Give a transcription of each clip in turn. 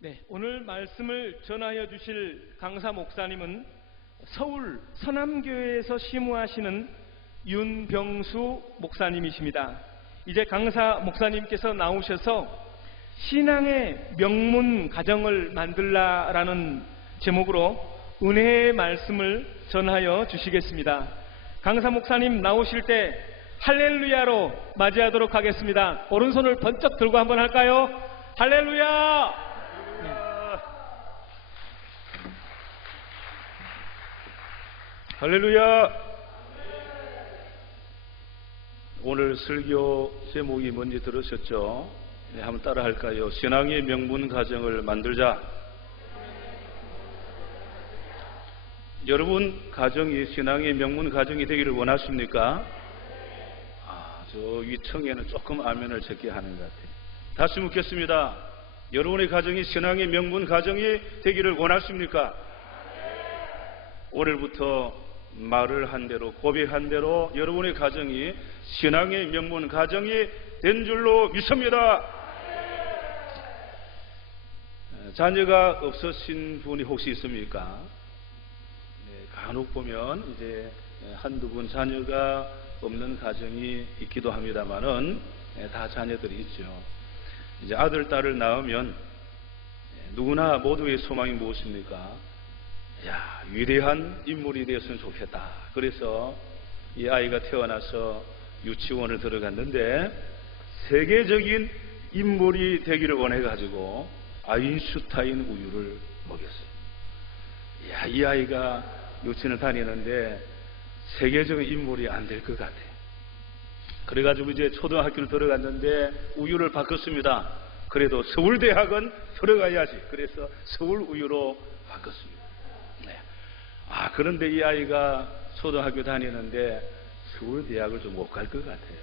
네, 오늘 말씀을 전하여 주실 강사 목사님은 서울 서남교회에서 시무하시는 윤병수 목사님이십니다. 이제 강사 목사님께서 나오셔서 신앙의 명문 가정을 만들라라는 제목으로 은혜의 말씀을 전하여 주시겠습니다. 강사 목사님 나오실 때 할렐루야로 맞이하도록 하겠습니다. 오른손을 번쩍 들고 한번 할까요? 할렐루야! 할렐루야! 오늘 설교 제목이 뭔지 들으셨죠? 네, 한번 따라 할까요? 신앙의 명문 가정을 만들자. 여러분 가정이 신앙의 명문 가정이 되기를 원하십니까? 저 위층에는 조금 아멘을 적게 하는 것 같아요. 다시 묻겠습니다. 여러분의 가정이 신앙의 명문 가정이 되기를 원하십니까? 오늘부터 말을 한 대로 고백한 대로 여러분의 가정이 신앙의 명문 가정이 된 줄로 믿습니다. 자녀가 없으신 분이 혹시 있습니까? 간혹 보면 이제 한두 분 자녀가 없는 가정이 있기도 합니다만은 다 자녀들이 있죠. 이제 아들, 딸을 낳으면 누구나 모두의 소망이 무엇입니까? 위대한 인물이 되었으면 좋겠다. 그래서 이 아이가 태어나서 유치원을 들어갔는데 세계적인 인물이 되기를 원해가지고 아인슈타인 우유를 먹였어요. 이 아이가 유치원을 다니는데 세계적인 인물이 안 될 것 같아요. 그래가지고 이제 초등학교를 들어갔는데 우유를 바꿨습니다. 그래도 서울대학은 들어가야지. 그래서 서울 우유로 바꿨습니다. 그런데 이 아이가 초등학교 다니는데 서울대학을 좀 못 갈 것 같아요.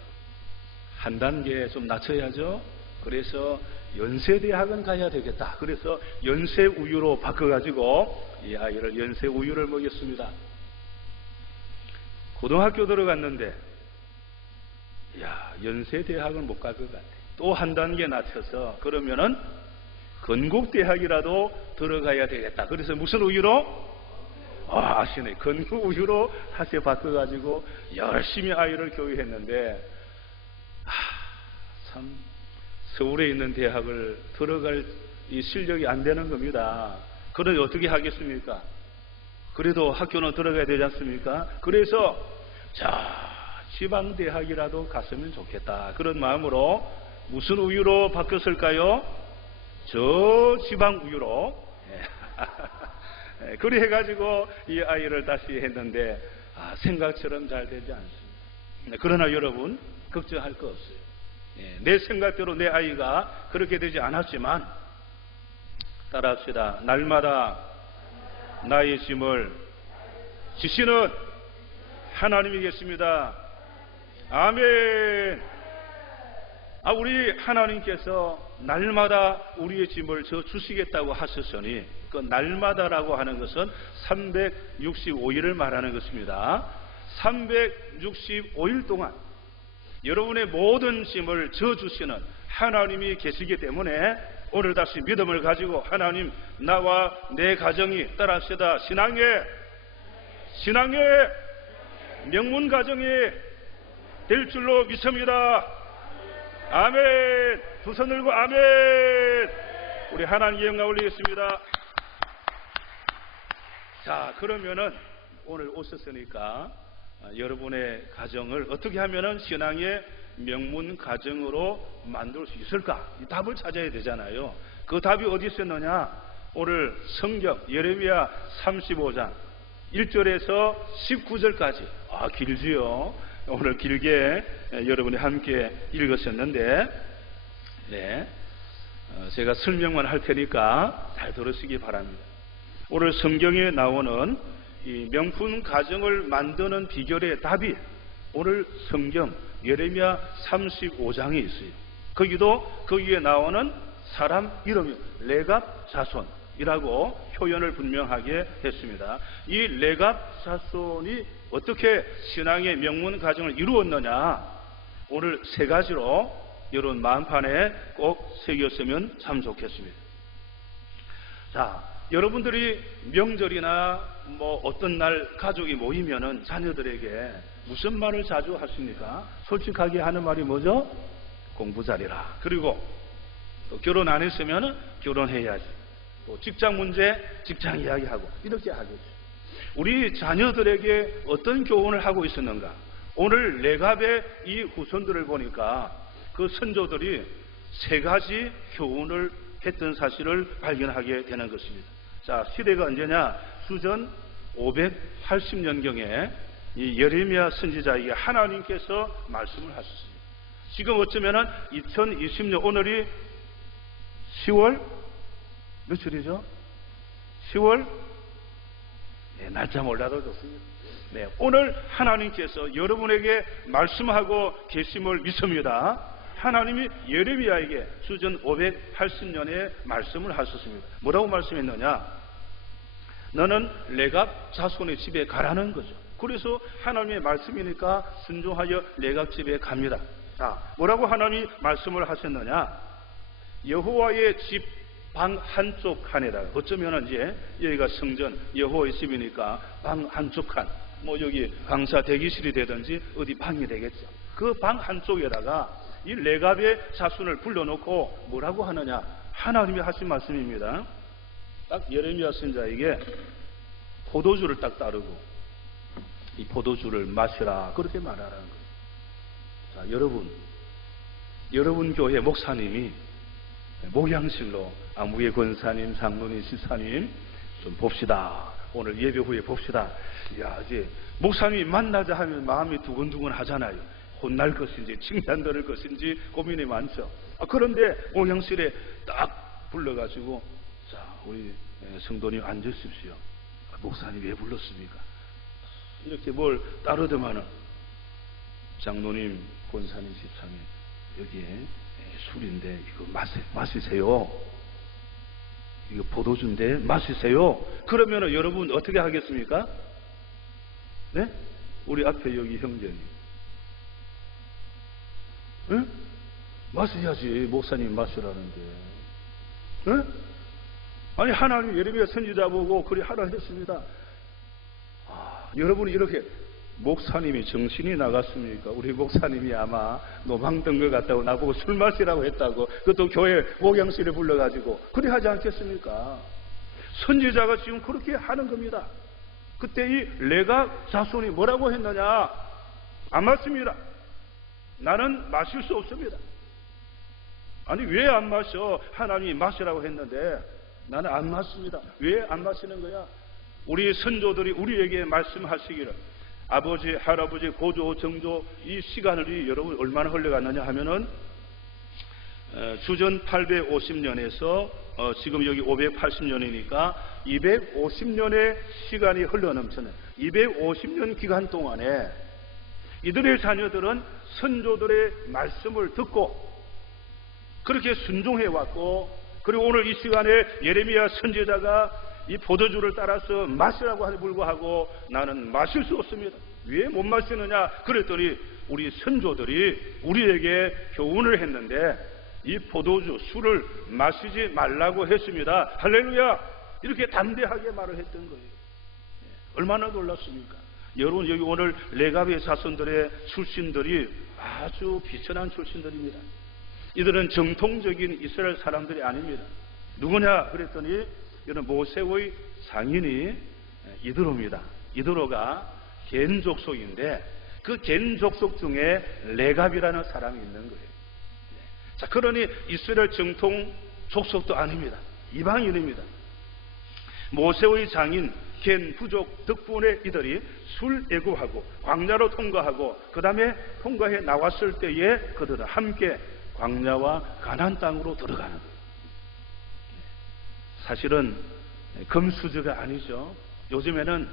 한 단계 좀 낮춰야죠. 그래서 연세대학은 가야 되겠다. 그래서 연세우유로 바꿔가지고 이 아이를 연세우유를 먹였습니다. 고등학교 들어갔는데 연세대학은 못 갈 것 같아요. 또 한 단계 낮춰서 그러면은 건국대학이라도 들어가야 되겠다. 그래서 무슨 우유로? 아시네. 건국우유로 다시 바꿔가지고 열심히 아이를 교육했는데 참 서울에 있는 대학을 들어갈 이 실력이 안 되는 겁니다. 그러니 어떻게 하겠습니까? 그래도 학교는 들어가야 되지 않습니까? 그래서 지방대학이라도 갔으면 좋겠다. 그런 마음으로 무슨 우유로 바뀌었을까요? 저 지방우유로. 그래 해가지고 이 아이를 다시 했는데 생각처럼 잘 되지 않습니다. 그러나 여러분 걱정할 거 없어요. 내 생각대로 내 아이가 그렇게 되지 않았지만 따라합시다. 날마다 나의 짐을 지시는 하나님이겠습니다. 아멘. 우리 하나님께서 날마다 우리의 짐을 져 주시겠다고 하셨으니 그 날마다라고 하는 것은 365일을 말하는 것입니다. 365일 동안 여러분의 모든 짐을 져 주시는 하나님이 계시기 때문에 오늘 다시 믿음을 가지고 하나님, 나와 내 가정이 따라합시다. 신앙의 명문 가정이 될 줄로 믿습니다. 아멘. 두 손 들고 아멘. 우리 하나님께 영광 올리겠습니다. 그러면은 오늘 오셨으니까 여러분의 가정을 어떻게 하면은 신앙의 명문 가정으로 만들 수 있을까? 이 답을 찾아야 되잖아요. 그 답이 어디 있었느냐? 오늘 성경 예레미야 35장 1절에서 19절까지 길지요. 오늘 길게 여러분이 함께 읽으셨는데 제가 설명만 할 테니까 잘 들으시기 바랍니다. 오늘 성경에 나오는 이 명품 가정을 만드는 비결의 답이 오늘 성경 예레미야 35장에 있어요. 거기에 나오는 사람 이름이 레갑 자손이라고 표현을 분명하게 했습니다. 이 레갑 자손이 어떻게 신앙의 명문 가정을 이루었느냐? 오늘 세 가지로 여러분 마음판에 꼭 새겼으면 참 좋겠습니다. 자, 여러분들이 명절이나 뭐 어떤 날 가족이 모이면은 자녀들에게 무슨 말을 자주 하십니까? 솔직하게 하는 말이 뭐죠? 공부 잘해라. 그리고 또 결혼 안 했으면 결혼해야지. 또 직장 문제, 직장 이야기하고 이렇게 하겠죠. 우리 자녀들에게 어떤 교훈을 하고 있었는가? 오늘 레갑의 이 후손들을 보니까 그 선조들이 세 가지 교훈을 했던 사실을 발견하게 되는 것입니다. 자, 시대가 언제냐? 수전 580년경에 이 예레미야 선지자에게 하나님께서 말씀을 하셨습니다. 지금 어쩌면은 2020년 오늘이 10월 며칠이죠? 10월 네, 날짜 몰라도 좋습니다. 네, 오늘 하나님께서 여러분에게 말씀하고 계심을 믿습니다. 하나님이 예레미야에게 수전 580년에 말씀을 하셨습니다. 뭐라고 말씀했느냐? 너는 레갑 자손의 집에 가라는 거죠. 그래서 하나님의 말씀이니까 순종하여 레갑 집에 갑니다. 자, 뭐라고 하나님이 말씀을 하셨느냐? 여호와의 집 방 한쪽 칸에다가, 어쩌면 이제 여기가 성전 여호와의 집이니까 방 한쪽 칸, 뭐 여기 강사 대기실이 되든지 어디 방이 되겠죠. 그 방 한쪽에다가 이 레갑의 자손을 불러놓고 뭐라고 하느냐? 하나님이 하신 말씀입니다. 딱 예레미야 선지자에게 포도주를 딱 따르고 이 포도주를 마시라, 그렇게 말하라는 거예요. 자, 여러분 교회 목사님이 목양실로 아무개 권사님, 장로님, 집사님 좀 봅시다. 오늘 예배 후에 봅시다. 야, 이제 목사님이 만나자 하면 마음이 두근두근 하잖아요. 혼날 것인지 칭찬 들을 것인지 고민이 많죠. 그런데 목양실에 딱 불러가지고, 자, 우리 성도님 앉으십시오. 목사님 왜 불렀습니까? 이렇게 뭘 따르더만은, 장로님, 권사님, 집사님 여기에 술인데 이거 마시세요. 이거 포도주인데 마시세요. 그러면은 여러분 어떻게 하겠습니까? 네? 우리 앞에 여기 형제님, 네? 마셔야지. 목사님 마시라는데, 네? 아니, 하나님 예레미야 선지자 보고 그리 하라 했습니다. 여러분이 이렇게, 목사님이 정신이 나갔습니까? 우리 목사님이 아마 노방 뜬 것 같다고 나보고 술 마시라고 했다고, 그것도 교회 목양실에 불러가지고 그리 하지 않겠습니까? 선지자가 지금 그렇게 하는 겁니다. 그때 이 레갑 자손이 뭐라고 했느냐? 안 맞습니다. 나는 마실 수 없습니다. 아니, 왜 안 마셔? 하나님이 마시라고 했는데 나는 안 마십니다. 왜 안 마시는 거야? 우리 선조들이 우리에게 말씀하시기를, 아버지, 할아버지, 고조, 정조 이 시간이 여러분 얼마나 흘러갔느냐 하면은 주전 850년에서 지금 여기 580년이니까 250년의 시간이 흘러넘치는 250년 기간 동안에 이들의 자녀들은 선조들의 말씀을 듣고 그렇게 순종해 왔고, 그리고 오늘 이 시간에 예레미야 선지자가 이 포도주를 따라서 마시라고 하니 불구하고 나는 마실 수 없습니다. 왜 못 마시느냐? 그랬더니 우리 선조들이 우리에게 교훈을 했는데 이 포도주, 술을 마시지 말라고 했습니다. 할렐루야! 이렇게 담대하게 말을 했던 거예요. 얼마나 놀랐습니까? 여러분, 여기 오늘 레갑의 자손들의 출신들이 아주 비천한 출신들입니다. 이들은 정통적인 이스라엘 사람들이 아닙니다. 누구냐? 그랬더니 이런 모세의 상인이 이드로입니다. 이드로가 겐 족속인데 그 겐 족속 중에 레갑이라는 사람이 있는 거예요. 자, 그러니 이스라엘 정통 족속도 아닙니다. 이방인입니다. 모세의 장인 겐 부족 덕분에 이들이 술 애구하고 광야로 통과하고 그 다음에 통과해 나왔을 때에 그들은 함께 광야와 가나안 땅으로 들어가는 거예요. 사실은 금수저가 아니죠. 요즘에는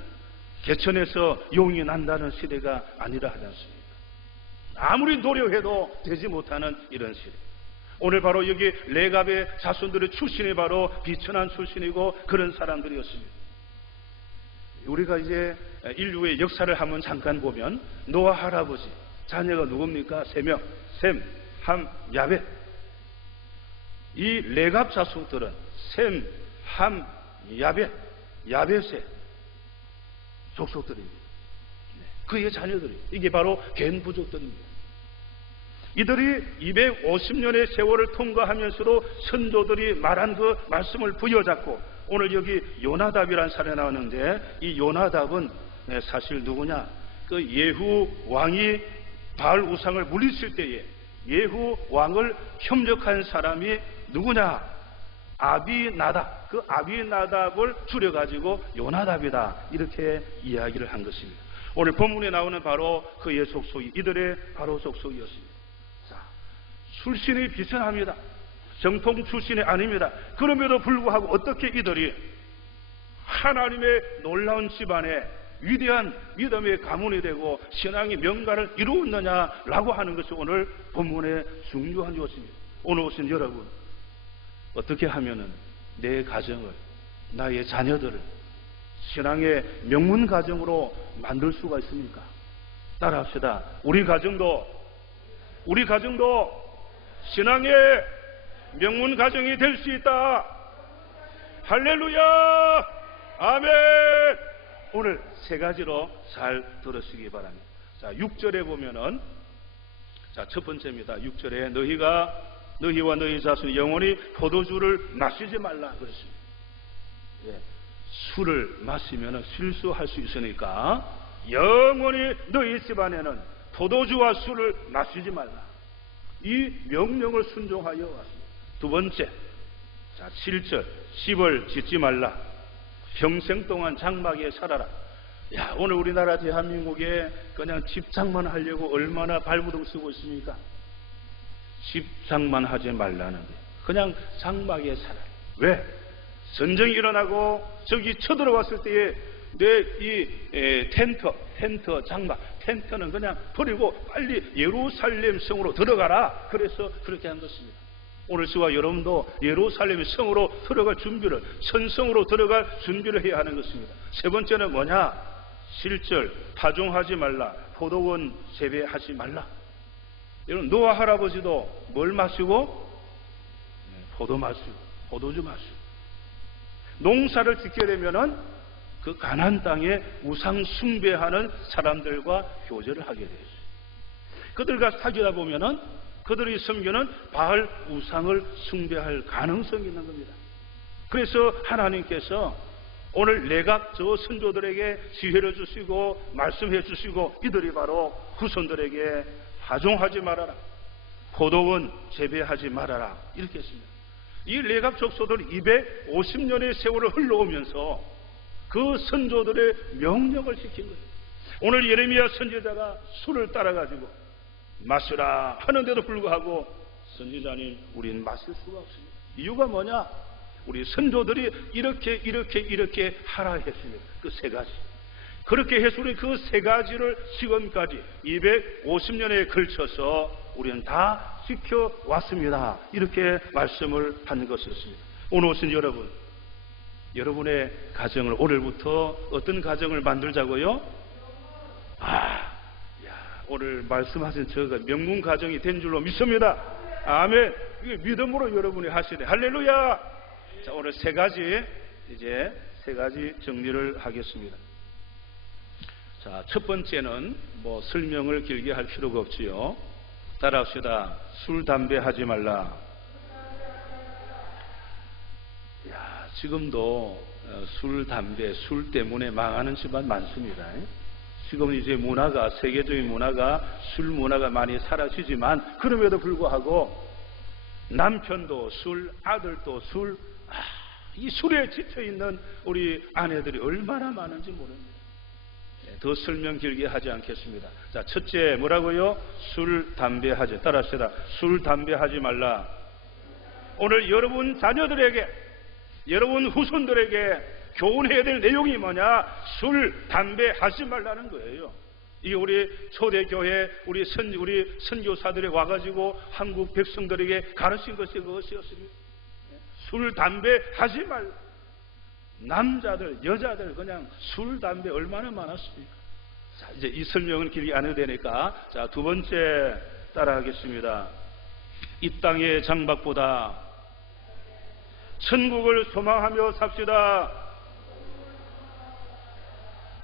개천에서 용이 난다는 시대가 아니라 하지 않습니까? 아무리 노력해도 되지 못하는 이런 시대. 오늘 바로 여기 레갑의 자손들의 출신이 바로 비천한 출신이고 그런 사람들이었습니다. 우리가 이제 인류의 역사를 한번 잠깐 보면 노아 할아버지 자녀가 누굽니까? 3명. 셈, 함, 야벳. 이 레갑 자손들은 셈, 함, 야벳의 족속들입니다. 그의 자녀들이, 이게 바로 겐 부족들입니다. 이들이 250년의 세월을 통과하면서도 선조들이 말한 그 말씀을 부여잡고, 오늘 여기 요나답이라는 사례 나왔는데, 이 요나답은 사실 누구냐? 그 예후 왕이 바알 우상을 물리칠 때에 예후 왕을 협력한 사람이 누구냐? 아비나답. 그 아비나답을 줄여가지고 요나답이다, 이렇게 이야기를 한 것입니다. 오늘 본문에 나오는 바로 그의 족속이 이들의 바로 족속이었습니다. 자, 출신이 비슷합니다. 정통 출신이 아닙니다. 그럼에도 불구하고 어떻게 이들이 하나님의 놀라운 집안에 위대한 믿음의 가문이 되고 신앙의 명가를 이루었느냐라고 하는 것이 오늘 본문의 중요한 것입니다. 오늘 오신 여러분, 어떻게 하면은 내 가정을, 나의 자녀들을 신앙의 명문 가정으로 만들 수가 있습니까? 따라합시다. 우리 가정도 신앙의 명문 가정이 될 수 있다. 할렐루야, 아멘. 오늘 세 가지로 잘 들으시기 바랍니다. 자, 6절에 보면은, 자, 첫 번째입니다. 6절에 너희와 너희 자손이 영원히 포도주를 마시지 말라 그랬습니다. 예, 술을 마시면 실수할 수 있으니까 영원히 너희 집안에는 포도주와 술을 마시지 말라, 이 명령을 순종하여 왔습니다. 두 번째, 자, 7절, 집을 짓지 말라. 평생 동안 장막에 살아라. 야, 오늘 우리나라 대한민국에 그냥 집장만 하려고 얼마나 발버둥 쓰고 있습니까? 집장만 하지 말라는 거예요. 그냥 장막에 살아라. 왜? 전쟁이 일어나고 적이 쳐들어왔을 때에 내 이 텐트, 장막, 텐트는 그냥 버리고 빨리 예루살렘 성으로 들어가라. 그래서 그렇게 한 것입니다. 오늘 저와 여러분도 예루살렘 성으로 들어갈 준비를, 선성으로 들어갈 준비를 해야 하는 것입니다. 세 번째는 뭐냐? 7절, 파종하지 말라. 포도원 재배하지 말라. 여러분, 노아 할아버지도 뭘 마시고? 포도 마시고, 포도주 마시고. 농사를 짓게 되면은 그 가나안 땅에 우상 숭배하는 사람들과 교제를 하게 되었어요. 그들과 사귀다 보면은 그들이 섬기는 바알 우상을 숭배할 가능성이 있는 겁니다. 그래서 하나님께서 오늘 내각 저 선조들에게 지혜를 주시고 말씀해 주시고, 이들이 바로 후손들에게 파종하지 말아라, 포도원 재배하지 말아라, 이렇게 했습니다. 이 레갑 족속들 250년의 세월을 흘러오면서 그 선조들의 명령을 지킨 거예요. 오늘 예레미야 선지자가 술을 따라가지고 마시라 하는데도 불구하고 선지자님, 우린 마실 수가 없습니다. 이유가 뭐냐? 우리 선조들이 이렇게 하라 했습니다. 그 세 가지. 그렇게 해서 우리 그 세 가지를 지금까지 250년에 걸쳐서 우리는 다 지켜왔습니다. 이렇게 말씀을 하는 것이었습니다. 오늘 오신 여러분, 여러분의 가정을 오늘부터 어떤 가정을 만들자고요? 오늘 말씀하신 저가 명문 가정이 된 줄로 믿습니다. 아멘. 이게 믿음으로 여러분이 하시네. 할렐루야. 자, 오늘 세 가지 정리를 하겠습니다. 자, 첫 번째는 뭐 설명을 길게 할 필요가 없지요. 따라합시다. 술, 담배 하지 말라. 야, 지금도 술, 담배, 술 때문에 망하는 집안 많습니다. 지금 이제 문화가, 세계적인 문화가, 술 문화가 많이 사라지지만, 그럼에도 불구하고 남편도 술, 아들도 술, 이 술에 지쳐있는 우리 아내들이 얼마나 많은지 모릅니다. 더 설명 길게 하지 않겠습니다. 자, 첫째 뭐라고요? 술, 담배 하지. 따라합시다. 술, 담배 하지 말라. 오늘 여러분 자녀들에게, 여러분 후손들에게 교훈해야 될 내용이 뭐냐? 술, 담배 하지 말라는 거예요. 이게 우리 초대교회 우리 선교사들이 와가지고 한국 백성들에게 가르친 것이 그것이었습니다. 술, 담배 하지 말라. 남자들, 여자들 그냥 술, 담배 얼마나 많았습니까? 자, 이제 이 설명은 길게 안 해도 되니까, 자, 두 번째 따라하겠습니다. 이 땅의 장막보다 천국을 소망하며 삽시다.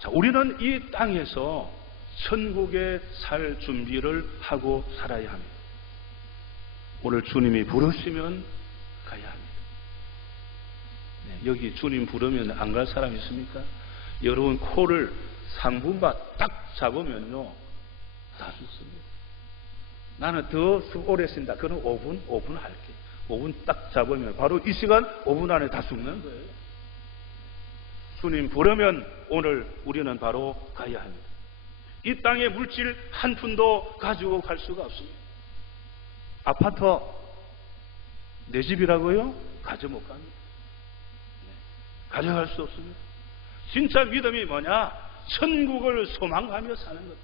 자, 우리는 이 땅에서 천국에 살 준비를 하고 살아야 합니다. 오늘 주님이 부르시면 가야 합니다. 네, 여기 주님 부르면 안 갈 사람 있습니까? 여러분 코를 3분만 딱 잡으면요 다 죽습니다. 나는 더 오래 쓴다. 그럼 5분 할게. 5분 딱 잡으면 바로 이 시간 5분 안에 다 죽는 거예요. 주님 부르면 오늘 우리는 바로 가야 합니다. 이 땅의 물질 한 푼도 가지고 갈 수가 없습니다. 아파트 내 집이라고요? 가져 못 갑니다. 네. 가져갈 수 없습니다. 진짜 믿음이 뭐냐? 천국을 소망하며 사는 것.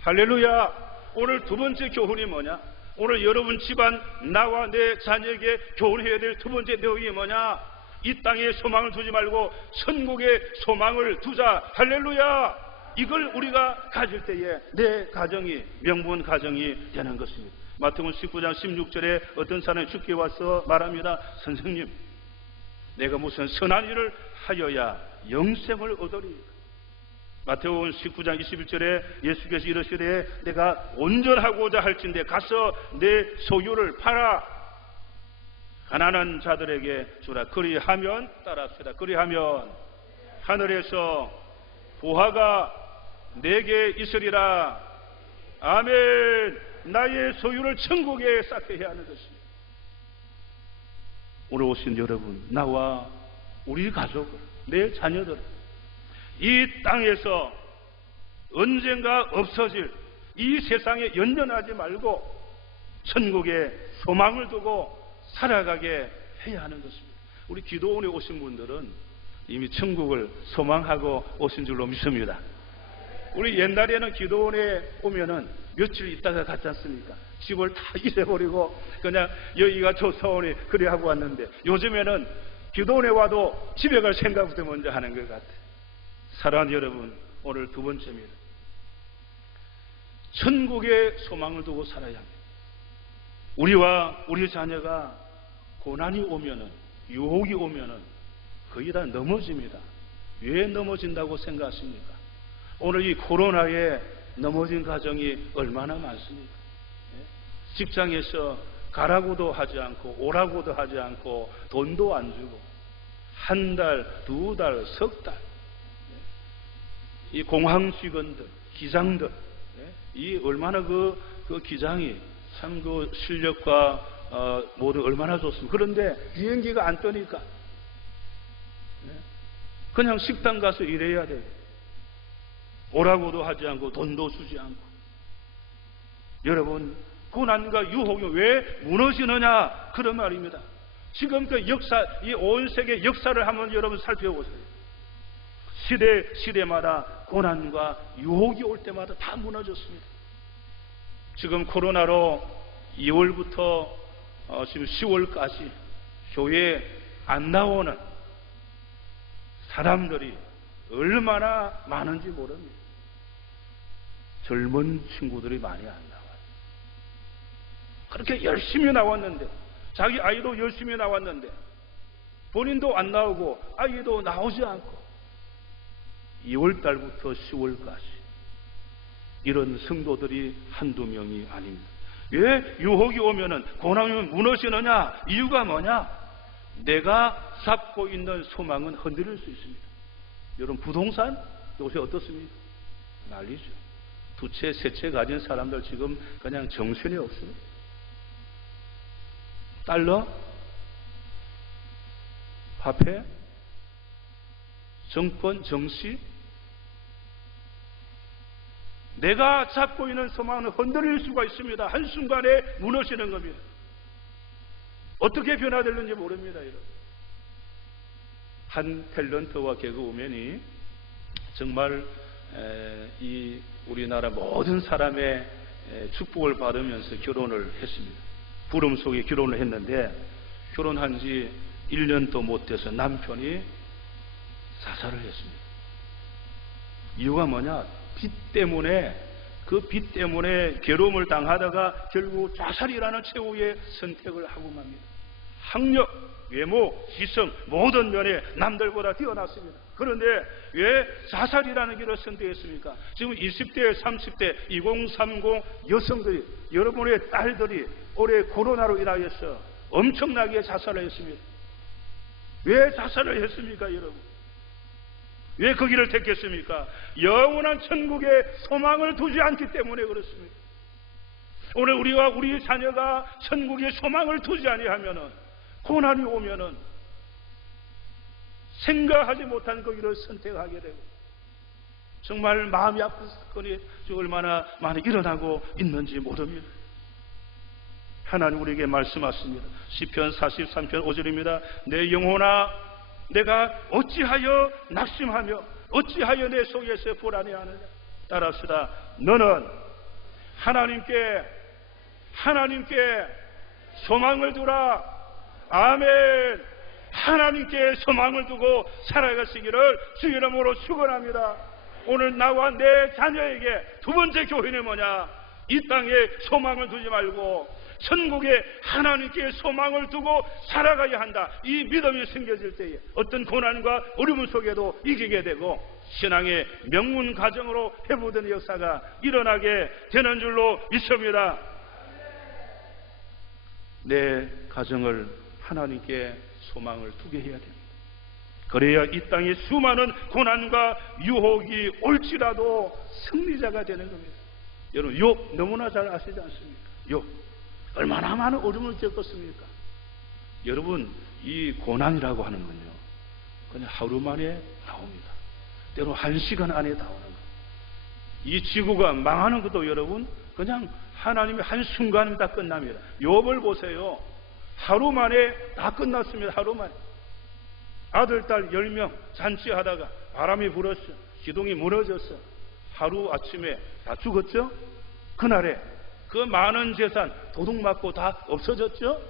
할렐루야. 오늘 두 번째 교훈이 뭐냐? 오늘 여러분 집안 나와 내 자녀에게 교훈해야 될 두 번째 내용이 뭐냐? 이 땅에 소망을 두지 말고 천국에 소망을 두자. 할렐루야. 이걸 우리가 가질 때에 내 가정이 명분 가정이 되는 것입니다. 마태복음 19장 16절에 어떤 사람이 주께 와서 말합니다. 선생님, 내가 무슨 선한 일을 하여야 영생을 얻으리까? 마태복음 19장 21절에 예수께서 이르시되 내가 온전하고자 할진대 가서 내 소유를 팔아 가난한 자들에게 주라. 그리하면 따라합시다. 그리하면 하늘에서 보화가 내게 있으리라. 아멘. 나의 소유를 천국에 쌓게 해야 하는 것입니다. 오늘 오신 여러분, 나와 우리 가족을, 내 자녀들, 이 땅에서 언젠가 없어질 이 세상에 연연하지 말고 천국에 소망을 두고 살아가게 해야 하는 것입니다. 우리 기도원에 오신 분들은 이미 천국을 소망하고 오신 줄로 믿습니다. 우리 옛날에는 기도원에 오면은 며칠 있다가 갔지 않습니까? 집을 다 잃어버리고 그냥 여기가 좋사오니 그래 하고 왔는데 요즘에는 기도원에 와도 집에 갈 생각부터 먼저 하는 것 같아요. 사랑하는 여러분, 오늘 두 번째입니다. 천국에 소망을 두고 살아야 합니다. 우리와 우리 자녀가 고난이 오면은, 유혹이 오면은 거의 다 넘어집니다. 왜 넘어진다고 생각하십니까? 오늘 이 코로나에 넘어진 가정이 얼마나 많습니까? 직장에서 가라고도 하지 않고 오라고도 하지 않고 돈도 안 주고 한 달, 두 달, 석 달 이 공항 직원들, 기장들 이 얼마나 그 기장이 참 그 실력과 모두 얼마나 좋습니까? 그런데 비행기가 안 뜨니까 그냥 식당 가서 일해야 돼요. 오라고도 하지 않고 돈도 주지 않고. 여러분, 고난과 유혹이 왜 무너지느냐? 그런 말입니다. 지금 그 역사, 이 온 세계 역사를 한번 여러분 살펴보세요. 시대마다 고난과 유혹이 올 때마다 다 무너졌습니다. 지금 코로나로 2월부터 지금 10월까지 교회에 안 나오는 사람들이 얼마나 많은지 모릅니다. 젊은 친구들이 많이 안 나와요. 그렇게 열심히 나왔는데, 자기 아이도 열심히 나왔는데, 본인도 안 나오고, 아이도 나오지 않고, 2월달부터 10월까지, 이런 성도들이 한두 명이 아닙니다. 왜 유혹이 오면은, 고난이 오면 무너지느냐? 이유가 뭐냐? 내가 잡고 있는 소망은 흔들릴 수 있습니다. 여러분, 부동산? 요새 어떻습니까? 난리죠. 두 채, 세 채 가진 사람들 지금 그냥 정신이 없습니다. 달러? 화폐? 정권? 정치? 내가 잡고 있는 소망은 흔들릴 수가 있습니다. 한순간에 무너지는 겁니다. 어떻게 변화되는지 모릅니다, 여러분. 한 탤런트와 개그우먼이 정말 이 우리나라 모든 사람의 축복을 받으면서 결혼을 했습니다. 부름 속에 결혼을 했는데 결혼한 지 1년도 못 돼서 남편이 자살을 했습니다. 이유가 뭐냐? 빚 때문에, 그 빚 때문에 괴로움을 당하다가 결국 자살이라는 최후의 선택을 하고 맙니다. 학력, 외모, 지성 모든 면에 남들보다 뛰어났습니다. 그런데 왜 자살이라는 길을 선택했습니까? 지금 20대, 30대, 2030 여성들이, 여러분의 딸들이 올해 코로나로 인하여서 엄청나게 자살을 했습니다. 왜 자살을 했습니까, 여러분? 왜 그 길을 택했습니까? 영원한 천국에 소망을 두지 않기 때문에 그렇습니다. 오늘 우리와 우리 자녀가 천국에 소망을 두지 아니하면은, 고난이 오면은 생각하지 못한 그 길을 선택하게 되고, 정말 마음이 아픈 사건이 얼마나 많이 일어나고 있는지 모릅니다. 하나님 우리에게 말씀하십니다. 시편 43편 5절입니다. 내 영혼아, 내가 어찌하여 낙심하며 어찌하여 내 속에서 불안해하느냐. 따라합시다. 너는 하나님께 소망을 두라. 아멘. 하나님께 소망을 두고 살아가시기를 주 이름으로 축원합니다. 오늘 나와 내 자녀에게 두 번째 교훈이 뭐냐? 이 땅에 소망을 두지 말고 천국에 하나님께 소망을 두고 살아가야 한다. 이 믿음이 생겨질 때에 어떤 고난과 어려움 속에도 이기게 되고 신앙의 명문 가정으로 회복되는 역사가 일어나게 되는 줄로 믿습니다. 내 가정을 하나님께 소망을 두게 해야 됩니다. 그래야 이 땅에 수많은 고난과 유혹이 올지라도 승리자가 되는 겁니다. 여러분, 욥 너무나 잘 아시지 않습니까? 욥 얼마나 많은 어려움을 겪었습니까? 여러분, 이 고난이라고 하는 건요, 그냥 하루 만에 나옵니다. 때로 1시간 안에 나오는 거예요. 이 지구가 망하는 것도 여러분 그냥 하나님의 한순간에 다 끝납니다. 욥을 보세요. 하루 만에 다 끝났습니다. 하루 만에. 아들, 딸 10명 잔치하다가 바람이 불었어. 기둥이 무너졌어. 하루 아침에 다 죽었죠? 그날에 그 많은 재산 도둑맞고 다 없어졌죠?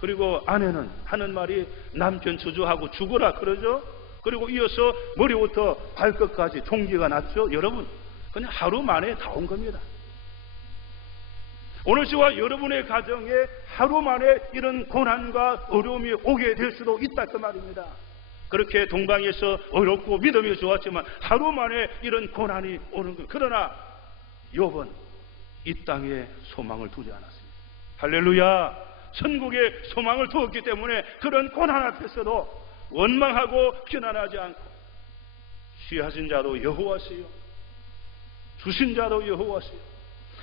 그리고 아내는 하는 말이 남편 저주하고 죽어라 그러죠? 그리고 이어서 머리부터 발끝까지 총기가 났죠? 여러분, 그냥 하루 만에 다 온 겁니다. 오늘 저와 여러분의 가정에 하루 만에 이런 고난과 어려움이 오게 될 수도 있다 그 말입니다. 그렇게 동방에서 어렵고 믿음이 좋았지만 하루 만에 이런 고난이 오는 것. 그러나 욥은 이 땅에 소망을 두지 않았습니다. 할렐루야. 천국에 소망을 두었기 때문에 그런 고난 앞에서도 원망하고 비난하지 않고 취하신 자도 여호와시요 주신 자도 여호와시요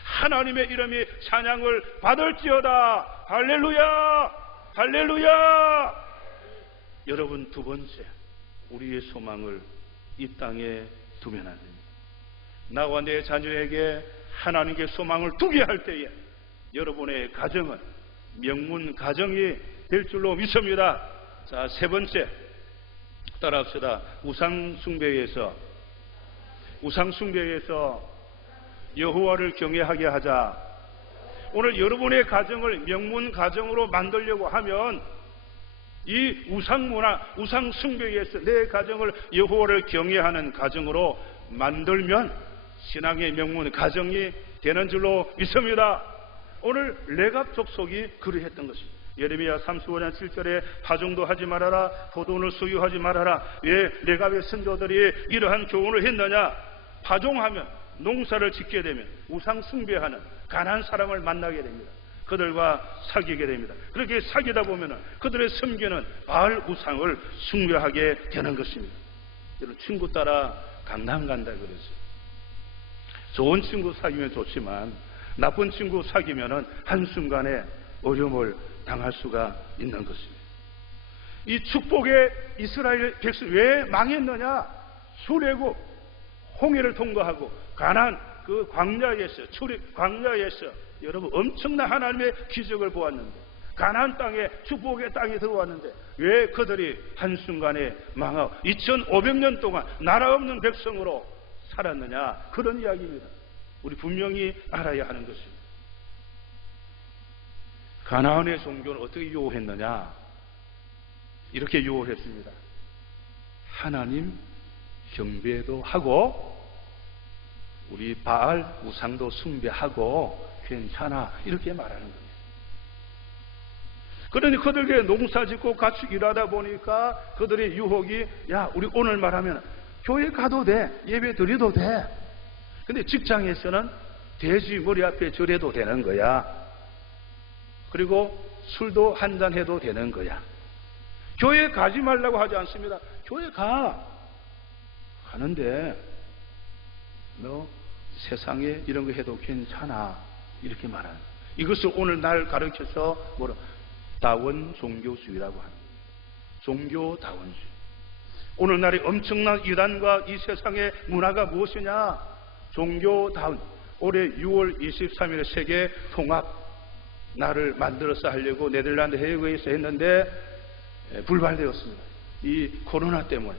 하나님의 이름이 찬양을 받을지어다. 할렐루야. 할렐루야. 여러분, 두 번째, 우리의 소망을 이 땅에 두면 안 됩니다. 나와 내 자녀에게 하나님께 소망을 두게 할 때에 여러분의 가정은 명문 가정이 될 줄로 믿습니다. 자, 세 번째, 따라합시다. 우상 숭배에서 여호와를 경외하게 하자. 오늘 여러분의 가정을 명문 가정으로 만들려고 하면 이 우상 문화, 우상 숭배에서 내 가정을 여호와를 경외하는 가정으로 만들면 신앙의 명문 가정이 되는 줄로 믿습니다. 오늘 레갑 족속이 그러했던 것입니다. 예레미야 35장 7절에 파종도 하지 말아라, 포도원을 소유하지 말아라. 왜 레갑의 선조들이 이러한 교훈을 했느냐? 파종하면, 농사를 짓게 되면 우상 숭배하는 가난한 사람을 만나게 됩니다. 그들과 사귀게 됩니다. 그렇게 사귀다 보면 그들의 섬기는 바알 우상을 숭배하게 되는 것입니다. 여러분, 친구 따라 강남 간다 그러죠. 좋은 친구 사귀면 좋지만 나쁜 친구 사귀면 한순간에 어려움을 당할 수가 있는 것입니다. 이 축복의 이스라엘 백성 왜 망했느냐? 출애굽 홍해를 통과하고 가나안 그 광야에서 여러분 엄청난 하나님의 기적을 보았는데, 가나안 땅에 축복의 땅에 들어왔는데 왜 그들이 한순간에 망하고 2500년 동안 나라 없는 백성으로 살았느냐? 그런 이야기입니다. 우리 분명히 알아야 하는 것입니다. 가나안의 종교는 어떻게 유혹했느냐? 이렇게 유혹했습니다. 하나님 경배도 하고 우리 바알 우상도 숭배하고 괜찮아, 이렇게 말하는 겁니다. 그러니 그들에게 농사 짓고 같이 일하다 보니까 그들의 유혹이, 야, 우리 오늘 말하면 교회 가도 돼, 예배 드려도 돼. 근데 직장에서는 돼지 머리 앞에 절해도 되는 거야. 그리고 술도 한잔 해도 되는 거야. 교회 가지 말라고 하지 않습니다. 교회 가는데 너 세상에 이런 거 해도 괜찮아, 이렇게 말하는. 이것을 오늘 날 가르쳐서 뭐라, 다원 종교주의라고 하는 거예요. 종교다원주의. 오늘날의 엄청난 이단과 이 세상의 문화가 무엇이냐? 종교다원. 올해 6월 23일에 세계 통합 날을 만들어서 하려고 네덜란드 헤이그에서 했는데 불발되었습니다. 이 코로나 때문에.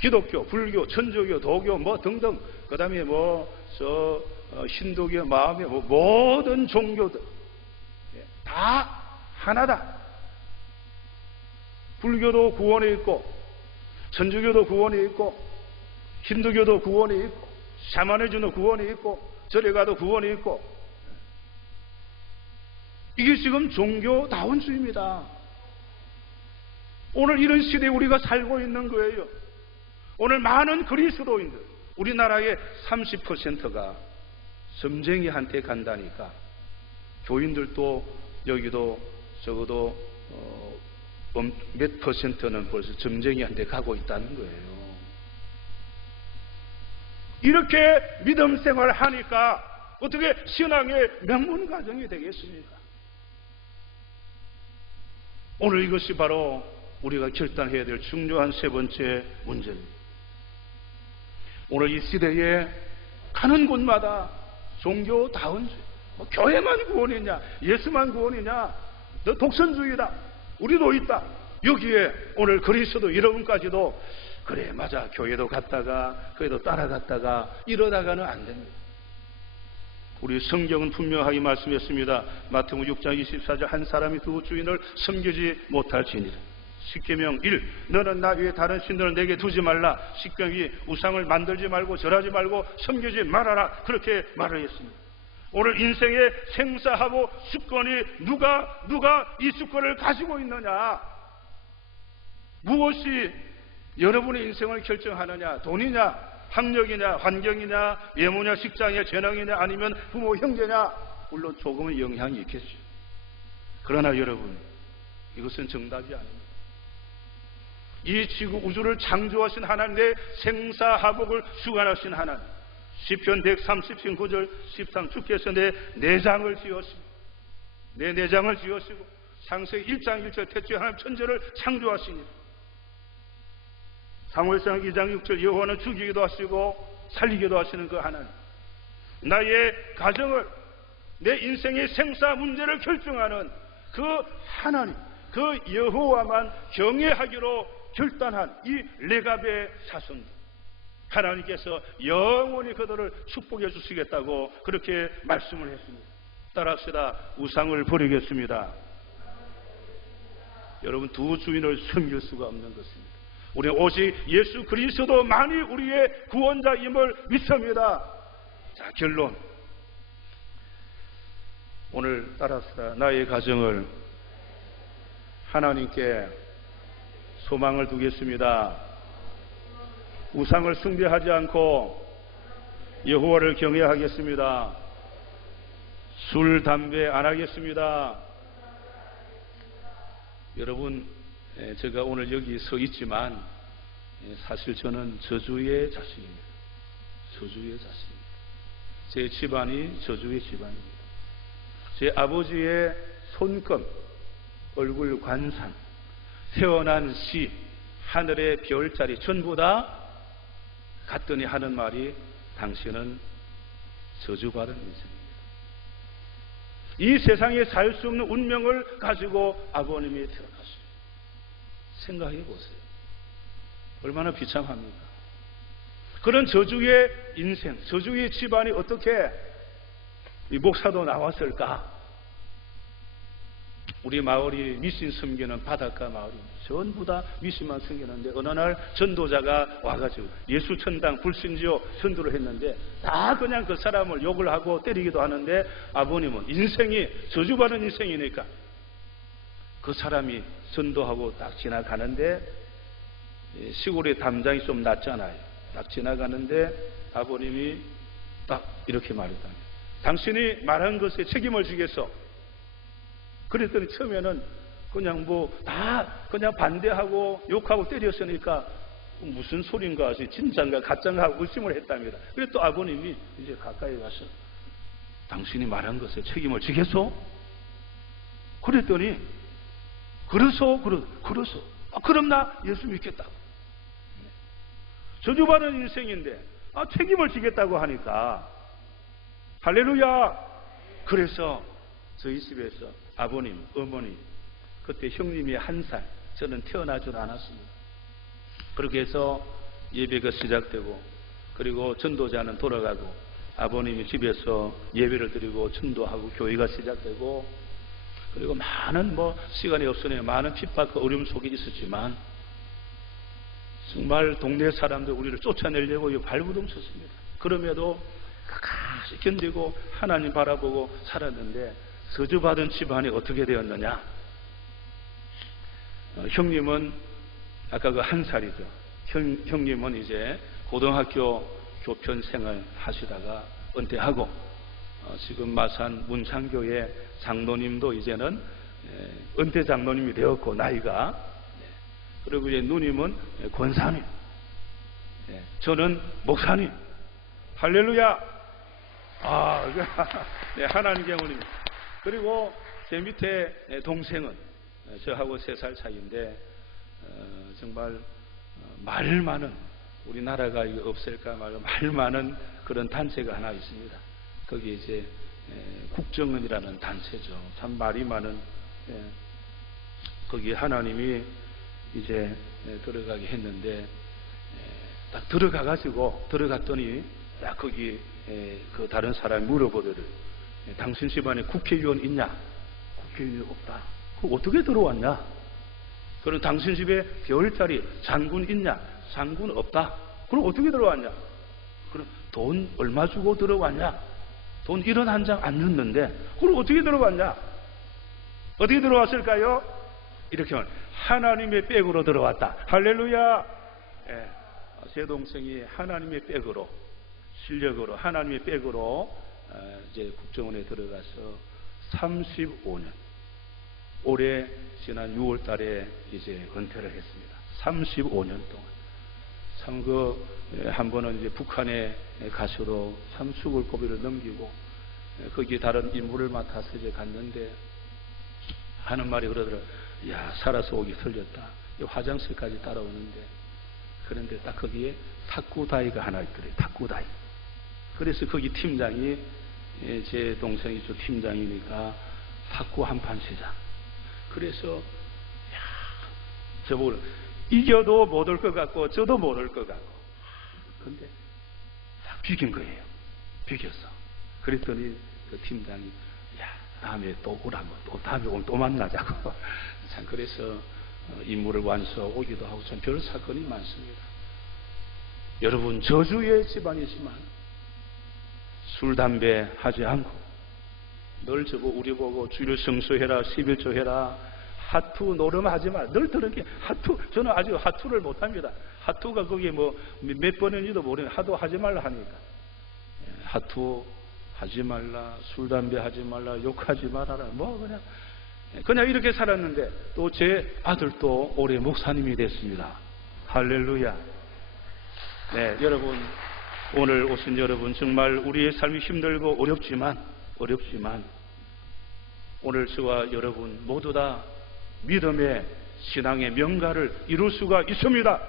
기독교, 불교, 천주교, 도교 뭐 등등, 그 다음에 힌두교, 마음의 모든 종교들 다 하나다. 불교도 구원에 있고, 천주교도 구원에 있고, 힌두교도 구원에 있고, 샤머니즘도 구원에 있고, 절에 가도 구원에 있고. 이게 지금 종교다원주의입니다. 오늘 이런 시대에 우리가 살고 있는 거예요. 오늘 많은 그리스도인들, 우리나라의 30%가 점쟁이한테 간다니까 교인들도 여기도 적어도 몇 퍼센트는 벌써 점쟁이한테 가고 있다는 거예요. 이렇게 믿음 생활을 하니까 어떻게 신앙의 명문 가정이 되겠습니까? 오늘 이것이 바로 우리가 결단해야 될 중요한 세 번째 문제입니다. 오늘 이 시대에 가는 곳마다 종교다원주의, 교회만 구원이냐, 예수만 구원이냐, 너 독선주의다, 우리도 있다. 여기에 오늘 그리스도 여러분까지도 그래, 맞아, 교회도 갔다가 교회도 따라갔다가 이러다가는 안 됩니다. 우리 성경은 분명하게 말씀했습니다. 마태복음 6장 24절, 한 사람이 두 주인을 섬기지 못할지니라. 십계명 1, 너는 나 위에 다른 신들을 내게 두지 말라. 십계명 2, 우상을 만들지 말고 절하지 말고 섬기지 말아라. 그렇게 말을 했습니다. 오늘 인생의 생사하고 수권이 누가 이 수권을 가지고 있느냐? 무엇이 여러분의 인생을 결정하느냐? 돈이냐? 학력이냐? 환경이냐? 외모냐? 직장이냐? 재능이냐? 아니면 부모, 형제냐? 물론 조금은 영향이 있겠죠. 그러나 여러분, 이것은 정답이 아닙니다. 이 지구 우주를 창조하신 하나님의 생사화복을 주관하신 하나님, 시편 130편 9절 13, 주께서 내 내장을 지으시고 내 내장을 지으시고 창세기 1장 1절 태초에 하나님 천지를 창조하시니, 사무엘상 2장 6절 여호와는 죽이기도 하시고 살리기도 하시는 그 하나님, 나의 가정을, 내 인생의 생사 문제를 결정하는 그 하나님, 그 여호와만 경외하기로 결단한 이 레갑의 자손들, 하나님께서 영원히 그들을 축복해 주시겠다고 그렇게 말씀을 했습니다. 따라합시다. 우상을 버리겠습니다. 여러분, 두 주인을 섬길 수가 없는 것입니다. 우리는 오직 예수 그리스도만이 우리의 구원자임을 믿습니다. 자, 결론. 오늘 따라합시다. 나의 가정을 하나님께 소망을 두겠습니다. 우상을 숭배하지 않고 여호와를 경외하겠습니다. 술, 담배 안 하겠습니다. 여러분, 제가 오늘 여기 서 있지만 사실 저는 저주의 자식입니다. 저주의 자식입니다. 제 집안이 저주의 집안입니다. 제 아버지의 손금, 얼굴 관상, 태어난 시, 하늘의 별자리 전부 다 갔더니 하는 말이 당신은 저주받은 인생입니다. 이 세상에 살 수 없는 운명을 가지고 아버님이 태어났어요. 생각해 보세요. 얼마나 비참합니까? 그런 저주의 인생, 저주의 집안이 어떻게 이 목사도 나왔을까? 우리 마을이 미신 섬기는 바닷가 마을입니다. 전부 다 미신만 섬기는데 어느 날 전도자가 와가지고 예수천당 불신지요 선도를 했는데 다 그냥 그 사람을 욕을 하고 때리기도 하는데 아버님은 인생이 저주받은 인생이니까 그 사람이 전도하고 딱 지나가는데 시골의 담장이 좀 낮잖아요. 딱 지나가는데 아버님이 딱 이렇게 말했다. 당신이 말한 것에 책임을 지겠어. 그랬더니 처음에는 그냥 다 그냥 반대하고 욕하고 때렸으니까 무슨 소린가 하시 진짠가 가짠가 하고 의심을 했답니다. 그래서 또 아버님이 이제 가까이 가서 당신이 말한 것에 책임을 지겠소? 그랬더니 그러소. 그럼 나 예수 믿겠다고. 저주받은 인생인데 책임을 지겠다고 하니까 할렐루야. 그래서 저희 집에서 아버님, 어머니, 그때 형님이 1살, 저는 태어나질 않았습니다. 그렇게 해서 예배가 시작되고, 그리고 전도자는 돌아가고, 아버님이 집에서 예배를 드리고 전도하고 교회가 시작되고, 그리고 많은 시간이 없으니 많은 핍박과 어려움 속에 있었지만 정말 동네 사람들 우리를 쫓아내려고 발부둥 쳤습니다. 그럼에도 끝까지 견디고 하나님 바라보고 살았는데 저주받은 집안이 어떻게 되었느냐? 형님은 아까 그 1살이죠. 형님은 이제 고등학교 교편 생활 하시다가 은퇴하고 지금 마산 문창교회 장로님도 이제는 은퇴 장로님이 되었고 나이가. 그리고 이제 누님은 권사님, 저는 목사님. 할렐루야. 네, 하나님의 은혜입니다. 그리고 제 밑에 동생은 저하고 3살 차이인데 정말 말 많은, 우리나라가 이거 없을까 말고 말 많은 그런 단체가 하나 있습니다. 거기 이제 국정원이라는 단체죠. 참 말이 많은. 거기 하나님이 이제 들어가게 했는데 딱 들어갔더니 딱 거기 그 다른 사람이 물어보더래요. 당신 집안에 국회의원 있냐? 국회의원 없다. 그럼 어떻게 들어왔냐? 그럼 당신 집에 별자리 장군 있냐? 장군 없다. 그럼 어떻게 들어왔냐? 그럼 돈 얼마 주고 들어왔냐? 돈 1원 한 장 안 줬는데 그럼 어떻게 들어왔냐? 어떻게 들어왔을까요? 이렇게 하면 하나님의 백으로 들어왔다. 할렐루야. 제 동생이 하나님의 백으로, 실력으로, 하나님의 백으로 이제 국정원에 들어가서 35년, 올해 지난 6월 달에 이제 은퇴를 했습니다. 35년 동안. 참 한 번은 이제 북한에 가서도 참 수골고비를 넘기고 거기에 다른 임무를 맡아서 이제 갔는데 하는 말이 그러더라고요. 야, 살아서 오기 설렸다. 화장실까지 따라오는데, 그런데 딱 거기에 탁구다이가 하나 있더래요. 탁구다이. 그래서 거기 팀장이, 제 동생이 저 팀장이니까 탁구 한 판 시작. 그래서 야, 저보고 이겨도 못 올 것 같고 저도 못 올 것 같고, 근데 딱 비긴 거예요. 비겼어. 그랬더니 그 팀장이 야, 다음에 또 오라고, 다음에 오늘 또 만나자고. 참 그래서 임무를 완수하기도 하고 참 별 사건이 많습니다. 여러분, 저주의 집안이지만 술 담배 하지 않고 늘 저거 우리 보고 주일 성수해라, 11조 해라, 하투 노름하지 마. 늘 들은 게 하투. 저는 아직 하투를 못합니다. 하투가 거기에 몇 번인지도 모르겠는데 하도 하지 말라 하니까. 하투 하지 말라, 술 담배 하지 말라, 욕하지 말아라, 그냥 이렇게 살았는데 또 제 아들도 올해 목사님이 됐습니다. 할렐루야. 네, 여러분, 오늘 오신 여러분, 정말 우리의 삶이 힘들고 어렵지만 오늘 저와 여러분 모두 다 믿음의 신앙의 명가를 이룰 수가 있습니다.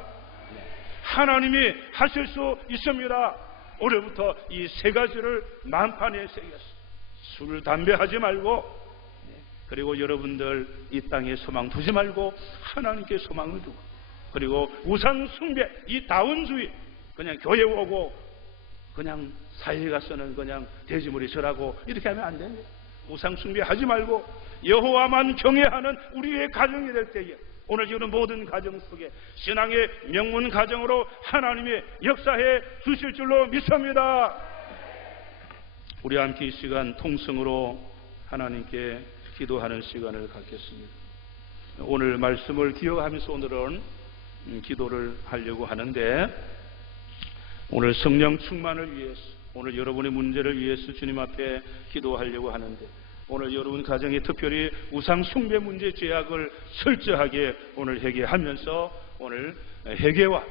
하나님이 하실 수 있습니다. 올해부터 이 3가지를 만판에 새겼어. 술, 담배 하지 말고, 그리고 여러분들 이 땅에 소망 두지 말고 하나님께 소망을 두고, 그리고 우상 숭배, 이 다원주의, 그냥 교회 오고 그냥 사회에 가서는 그냥 돼지머리 절하고 이렇게 하면 안 됩니다. 우상 숭배 하지 말고 여호와만 경외하는 우리의 가정이 될 때에 오늘 지금 모든 가정 속에 신앙의 명문 가정으로 하나님의 역사해 주실 줄로 믿습니다. 우리 함께 이 시간 통성으로 하나님께 기도하는 시간을 갖겠습니다. 오늘 말씀을 기억하면서 오늘은 기도를 하려고 하는데, 오늘 성령 충만을 위해서, 오늘 여러분의 문제를 위해서 주님 앞에 기도하려고 하는데, 오늘 여러분 가정에 특별히 우상 숭배 문제 죄악을 철저하게 오늘 회개하면서 오늘 회개와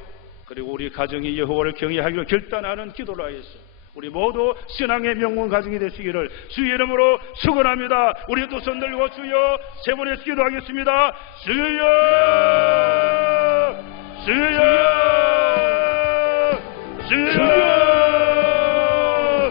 그리고 우리 가정이 여호와를 경외하기로 결단하는 기도를 하여서 우리 모두 신앙의 명문 가정이 되시기를 주의 이름으로 축원합니다. 우리 두 손 들고 주여 세 번에 기도하겠습니다. 주여, 주여, 주여.